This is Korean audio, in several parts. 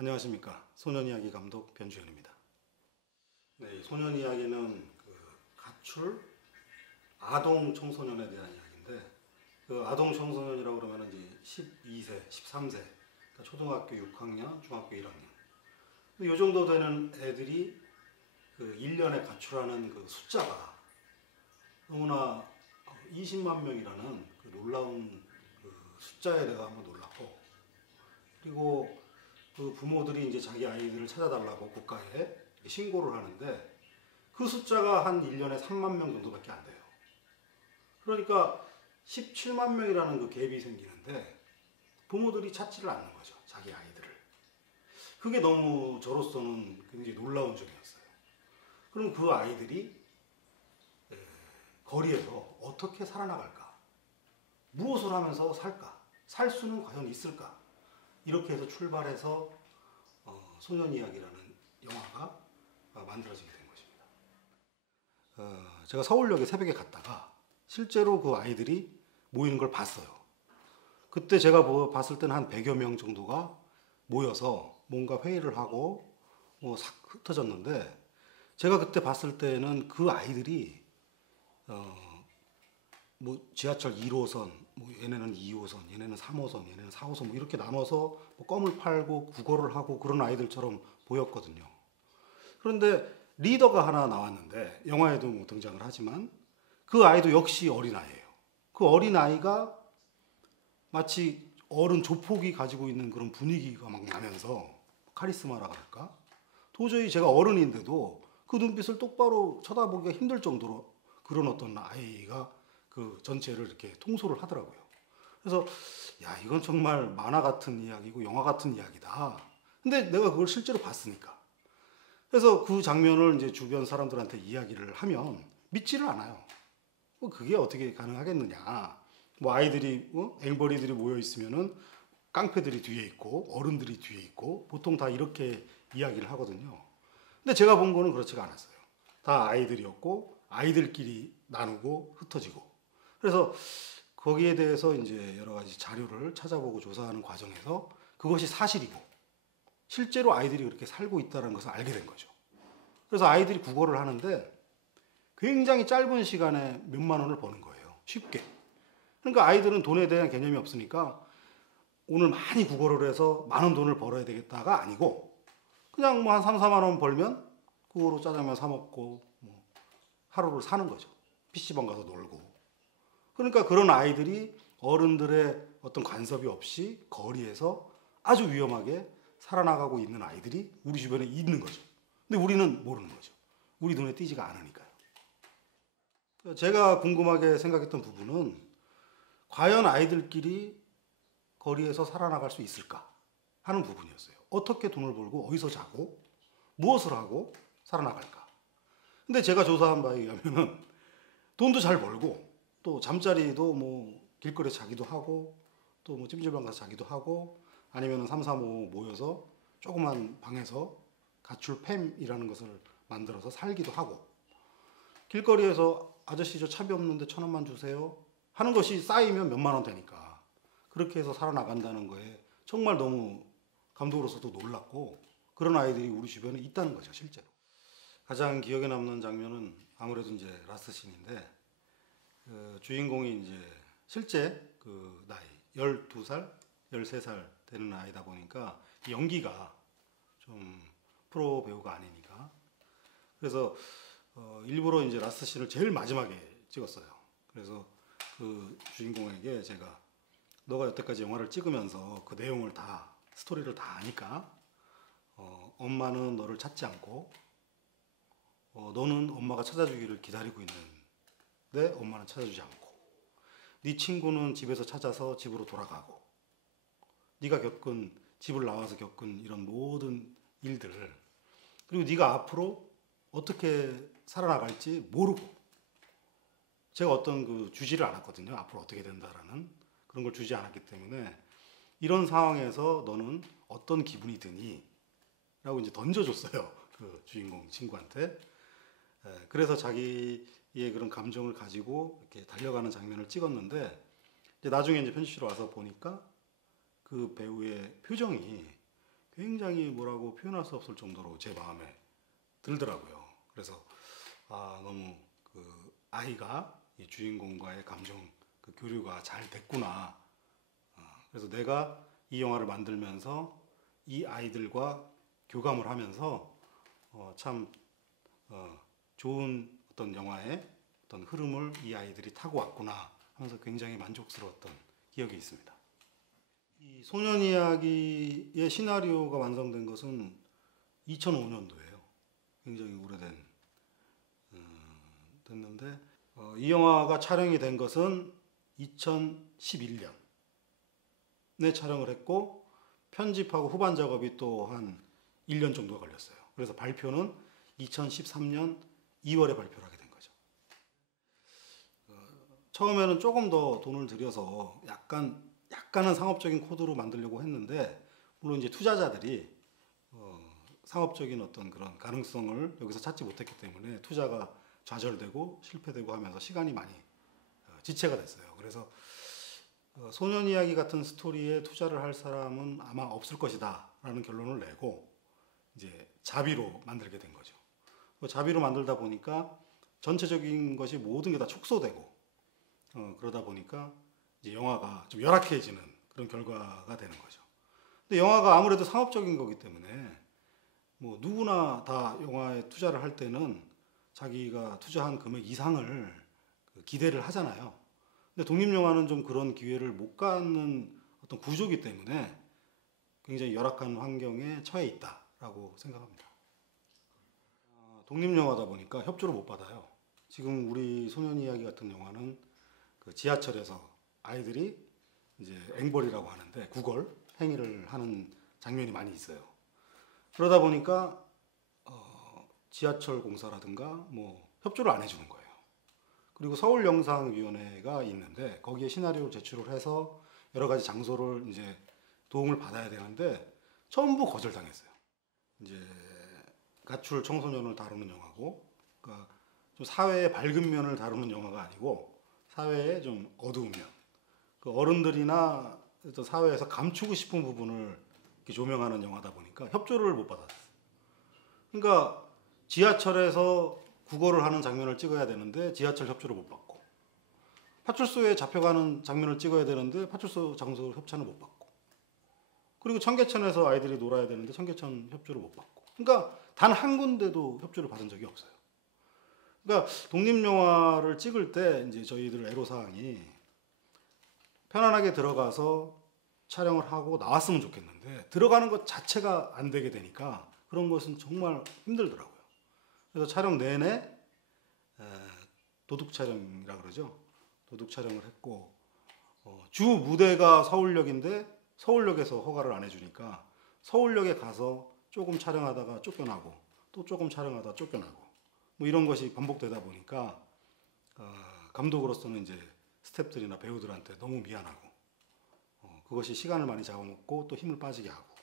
안녕하십니까. 소년이야기 감독 변주현입니다. 네, 소년이야기는 가출 아동 청소년에 대한 이야기인데, 그 아동 청소년이라고 그러면 이제 12세, 13세, 그러니까 초등학교 6학년, 중학교 1학년. 이 정도 되는 애들이 1년에 가출하는 그 숫자가 너무나 20만 명이라는 그 놀라운 숫자에 내가 한번 놀랐고, 그리고 그 부모들이 이제 자기 아이들을 찾아달라고 국가에 신고를 하는데 그 숫자가 한 1년에 3만 명 정도밖에 안 돼요. 그러니까 17만 명이라는 그 갭이 생기는데 부모들이 찾지를 않는 거죠. 자기 아이들을. 그게 너무 저로서는 굉장히 놀라운 점이었어요. 그럼 그 아이들이 거리에서 어떻게 살아나갈까? 무엇을 하면서 살까? 살 수는 과연 있을까? 이렇게 해서 출발해서 소년이야기라는 영화가 만들어지게 된 것입니다. 제가 서울역에 새벽에 갔다가 실제로 그 아이들이 모이는 걸 봤어요. 그때 제가 봤을 때는 한 100여 명 정도가 모여서 뭔가 회의를 하고 싹 흩어졌는데, 제가 그때 봤을 때는 그 아이들이 지하철 1호선, 얘네는 2호선, 얘네는 3호선, 얘네는 4호선 이렇게 나눠서 껌을 팔고 국어를 하고 그런 아이들처럼 보였거든요. 그런데 리더가 하나 나왔는데, 영화에도 등장을 하지만 그 아이도 역시 어린아이예요. 그 어린아이가 마치 어른 조폭이 가지고 있는 그런 분위기가 막 나면서, 카리스마라 그럴까? 도저히 제가 어른인데도 그 눈빛을 똑바로 쳐다보기가 힘들 정도로 그런 어떤 아이가 그 전체를 이렇게 통솔을 하더라고요. 그래서 야, 이건 정말 만화 같은 이야기고 영화 같은 이야기다. 근데 내가 그걸 실제로 봤으니까. 그래서 그 장면을 이제 주변 사람들한테 이야기를 하면 믿지를 않아요. 그게 어떻게 가능하겠느냐. 아이들이 앵벌이들이 모여 있으면은 깡패들이 뒤에 있고 어른들이 뒤에 있고 보통 다 이렇게 이야기를 하거든요. 근데 제가 본 거는 그렇지가 않았어요. 다 아이들이었고 아이들끼리 나누고 흩어지고. 그래서 거기에 대해서 이제 여러 가지 자료를 찾아보고 조사하는 과정에서 그것이 사실이고 실제로 아이들이 그렇게 살고 있다는 것을 알게 된 거죠. 그래서 아이들이 국어를 하는데 굉장히 짧은 시간에 몇만 원을 버는 거예요. 쉽게. 그러니까 아이들은 돈에 대한 개념이 없으니까 오늘 많이 국어를 해서 많은 돈을 벌어야 되겠다가 아니고 그냥 한 3, 4만 원 벌면 그거로 짜장면 사 먹고 하루를 사는 거죠. PC방 가서 놀고. 그러니까 그런 아이들이 어른들의 어떤 간섭이 없이 거리에서 아주 위험하게 살아나가고 있는 아이들이 우리 주변에 있는 거죠. 근데 우리는 모르는 거죠. 우리 눈에 띄지가 않으니까요. 제가 궁금하게 생각했던 부분은 과연 아이들끼리 거리에서 살아나갈 수 있을까 하는 부분이었어요. 어떻게 돈을 벌고 어디서 자고 무엇을 하고 살아나갈까. 근데 제가 조사한 바에 의하면 돈도 잘 벌고 또 잠자리도 길거리에 자기도 하고 또 찜질방 가서 자기도 하고 아니면 3, 4, 5 모여서 조그만 방에서 가출팸이라는 것을 만들어서 살기도 하고 길거리에서 아저씨 저 차비 없는데 1,000원만 주세요 하는 것이 쌓이면 몇만 원 되니까 그렇게 해서 살아나간다는 거에 정말 너무 감독으로서도 놀랐고 그런 아이들이 우리 주변에 있다는 거죠, 실제로. 가장 기억에 남는 장면은 아무래도 이제 라스트 씬인데 주인공이 이제 실제 그 나이 12살, 13살 되는 아이다 보니까 연기가 좀 프로 배우가 아니니까 그래서 일부러 이제 라스트 씬을 제일 마지막에 찍었어요. 그래서 그 주인공에게 제가 너가 여태까지 영화를 찍으면서 그 내용을 다 스토리를 다 아니까 엄마는 너를 찾지 않고 너는 엄마가 찾아주기를 기다리고 있는데 엄마는 찾아주지 않고 네 친구는 집에서 찾아서 집으로 돌아가고 네가 겪은 집을 나와서 겪은 이런 모든 일들을 그리고 네가 앞으로 어떻게 살아나갈지 모르고 제가 어떤 그 주지를 않았거든요. 앞으로 어떻게 된다라는 그런 걸 주지 않았기 때문에 이런 상황에서 너는 어떤 기분이 드니? 라고 이제 던져줬어요. 그 주인공 친구한테. 그래서 자기의 그런 감정을 가지고 이렇게 달려가는 장면을 찍었는데 이제 나중에 이제 편집실에 와서 보니까 그 배우의 표정이 굉장히 뭐라고 표현할 수 없을 정도로 제 마음에 들더라고요. 그래서 너무 그 아이가 이 주인공과의 감정 그 교류가 잘 됐구나. 그래서 내가 이 영화를 만들면서 이 아이들과 교감을 하면서 참 좋은 어떤 영화의 어떤 흐름을 이 아이들이 타고 왔구나 하면서 굉장히 만족스러웠던 기억이 있습니다. 이 소년 이야기의 시나리오가 완성된 것은 2005년도예요. 굉장히 오래된 됐는데 이 영화가 촬영이 된 것은 2011년에 촬영을 했고 편집하고 후반 작업이 또 한 1년 정도가 걸렸어요. 그래서 발표는 2013년 2월에 발표를 하게 된 거죠. 처음에는 조금 더 돈을 들여서 약간은 상업적인 코드로 만들려고 했는데 물론 이제 투자자들이 상업적인 어떤 그런 가능성을 여기서 찾지 못했기 때문에 투자가 좌절되고 실패되고 하면서 시간이 많이 지체가 됐어요. 그래서 소년 이야기 같은 스토리에 투자를 할 사람은 아마 없을 것이다 라는 결론을 내고 이제 자비로 만들게 된 거죠. 자비로 만들다 보니까 전체적인 것이 모든 게 다 축소되고 그러다 보니까 이제 영화가 좀 열악해지는 그런 결과가 되는 거죠. 근데 영화가 아무래도 상업적인 거기 때문에 뭐 누구나 다 영화에 투자를 할 때는 자기가 투자한 금액 이상을 기대를 하잖아요. 근데 독립영화는 좀 그런 기회를 못 갖는 어떤 구조이기 때문에 굉장히 열악한 환경에 처해 있다라고 생각합니다. 독립영화다 보니까 협조를 못 받아요. 지금 우리 소년 이야기 같은 영화는 그 지하철에서 아이들이 이제 앵벌이라고 하는데 구걸 행위를 하는 장면이 많이 있어요. 그러다 보니까 지하철 공사라든가 뭐 협조를 안 해주는 거예요. 그리고 서울영상위원회가 있는데 거기에 시나리오를 제출을 해서 여러 가지 장소를 이제 도움을 받아야 되는데 전부 거절당했어요. 이제 가출 청소년을 다루는 영화고, 그러니까 좀 사회의 밝은 면을 다루는 영화가 아니고 사회의 좀 어두운 면, 그 어른들이나 어떤 사회에서 감추고 싶은 부분을 이렇게 조명하는 영화다 보니까 협조를 못 받았어요. 그러니까 지하철에서 구걸을 하는 장면을 찍어야 되는데 지하철 협조를 못 받고, 파출소에 잡혀가는 장면을 찍어야 되는데 파출소 장소 협찬을 못 받고, 그리고 청계천에서 아이들이 놀아야 되는데 청계천 협조를 못 받고, 그러니까 단 한 군데도 협조를 받은 적이 없어요. 그러니까 독립영화를 찍을 때 이제 저희들 애로사항이 편안하게 들어가서 촬영을 하고 나왔으면 좋겠는데 들어가는 것 자체가 안 되게 되니까 그런 것은 정말 힘들더라고요. 그래서 촬영 내내 도둑 촬영이라 그러죠. 도둑 촬영을 했고 주 무대가 서울역인데 서울역에서 허가를 안 해주니까 서울역에 가서 조금 촬영하다가 쫓겨나고 또 조금 촬영하다가 쫓겨나고 뭐 이런 것이 반복되다 보니까 감독으로서는 이제 스태프들이나 배우들한테 너무 미안하고 그것이 시간을 많이 잡아먹고 또 힘을 빠지게 하고,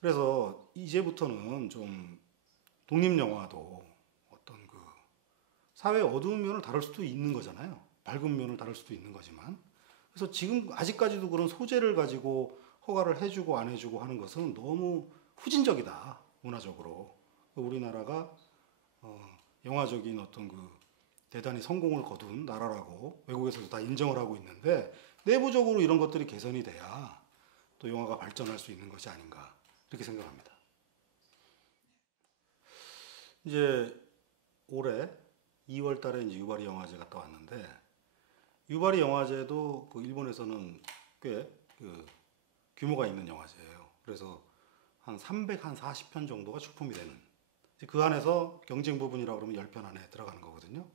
그래서 이제부터는 좀 독립영화도 어떤 그 사회의 어두운 면을 다룰 수도 있는 거잖아요. 밝은 면을 다룰 수도 있는 거지만, 그래서 지금 아직까지도 그런 소재를 가지고 허가를 해주고 안 해주고 하는 것은 너무 후진적이다, 문화적으로. 우리나라가 영화적인 어떤 그 대단히 성공을 거둔 나라라고 외국에서도 다 인정을 하고 있는데 내부적으로 이런 것들이 개선이 돼야 또 영화가 발전할 수 있는 것이 아닌가 이렇게 생각합니다. 이제 올해 2월 달에 이제 유바리 영화제 갔다 왔는데 유바리 영화제도 그 일본에서는 꽤 그 규모가 있는 영화제예요. 그래서 한 340편 정도가 출품이 되는, 그 안에서 경쟁 부분이라고 그러면 10편 안에 들어가는 거거든요.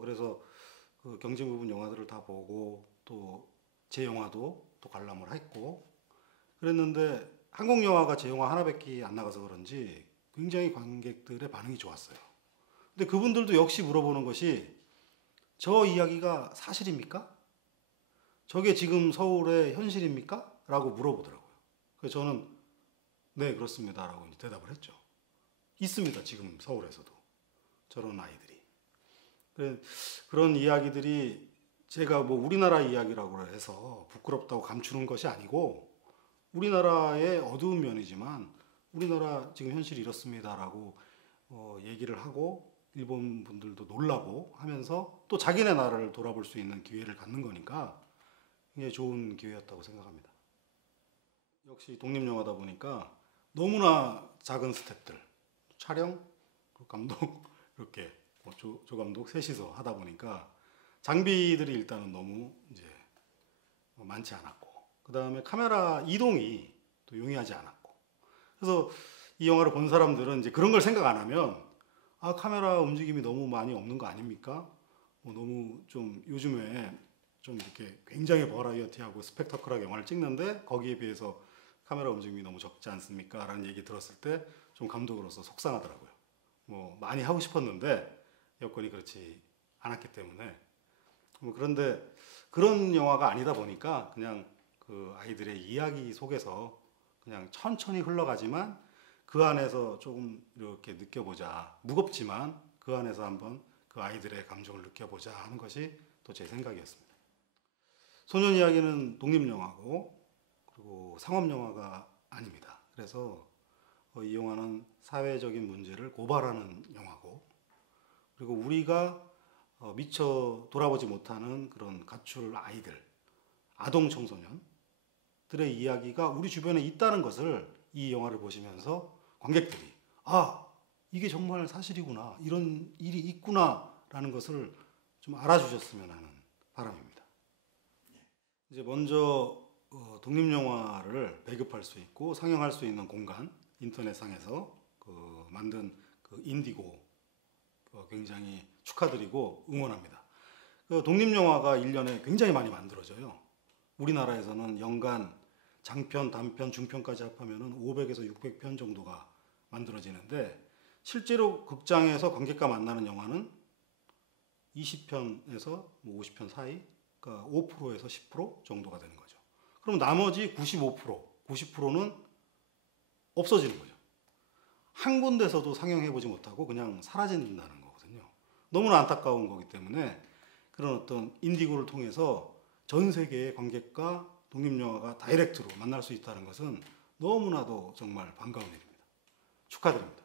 그래서 그 경쟁 부분 영화들을 다 보고 또 제 영화도 또 관람을 했고 그랬는데 한국 영화가 제 영화 하나밖에 안 나가서 그런지 굉장히 관객들의 반응이 좋았어요. 근데 그분들도 역시 물어보는 것이 저 이야기가 사실입니까? 저게 지금 서울의 현실입니까? 라고 물어보더라고요. 그래서 저는 네 그렇습니다 라고 대답을 했죠. 있습니다. 지금 서울에서도 저런 아이들이. 그런 이야기들이 제가 뭐 우리나라 이야기라고 해서 부끄럽다고 감추는 것이 아니고 우리나라의 어두운 면이지만 우리나라 지금 현실이 이렇습니다라고 얘기를 하고 일본 분들도 놀라고 하면서 또 자기네 나라를 돌아볼 수 있는 기회를 갖는 거니까 굉장히 좋은 기회였다고 생각합니다. 역시 독립영화다 보니까 너무나 작은 스태프들, 촬영, 감독 이렇게 조 감독 셋이서 하다 보니까 장비들이 일단은 너무 이제 많지 않았고, 그 다음에 카메라 이동이 또 용이하지 않았고, 그래서 이 영화를 본 사람들은 이제 그런 걸 생각 안 하면 아 카메라 움직임이 너무 많이 없는 거 아닙니까? 너무 좀 요즘에 좀 이렇게 굉장히 버라이어티하고 스펙터클하게 영화를 찍는데 거기에 비해서 카메라 움직임이 너무 적지 않습니까? 라는 얘기 들었을 때 좀 감독으로서 속상하더라고요. 많이 하고 싶었는데 여건이 그렇지 않았기 때문에. 그런데 그런 영화가 아니다 보니까 그냥 그 아이들의 이야기 속에서 그냥 천천히 흘러가지만 그 안에서 조금 이렇게 느껴보자. 무겁지만 그 안에서 한번 그 아이들의 감정을 느껴보자 하는 것이 또 제 생각이었습니다. 소년 이야기는 독립영화고 그리고 상업영화가 아닙니다. 그래서 이 영화는 사회적인 문제를 고발하는 영화고, 그리고 우리가 미처 돌아보지 못하는 그런 가출 아이들, 아동 청소년들의 이야기가 우리 주변에 있다는 것을 이 영화를 보시면서 관객들이 아 이게 정말 사실이구나, 이런 일이 있구나라는 것을 좀 알아주셨으면 하는 바람입니다. 이제 먼저 독립영화를 배급할 수 있고 상영할 수 있는 공간, 인터넷상에서 만든 인디고 굉장히 축하드리고 응원합니다. 독립영화가 1년에 굉장히 많이 만들어져요. 우리나라에서는 연간 장편, 단편, 중편까지 합하면 500에서 600편 정도가 만들어지는데 실제로 극장에서 관객과 만나는 영화는 20편에서 50편 사이, 그러니까 5%에서 10% 정도가 되는 거죠. 그럼 나머지 95%, 90%는 없어지는 거죠. 한 군데서도 상영해보지 못하고 그냥 사라진다는 거거든요. 너무나 안타까운 거기 때문에 그런 어떤 인디고를 통해서 전 세계의 관객과 독립영화가 다이렉트로 만날 수 있다는 것은 너무나도 정말 반가운 일입니다. 축하드립니다.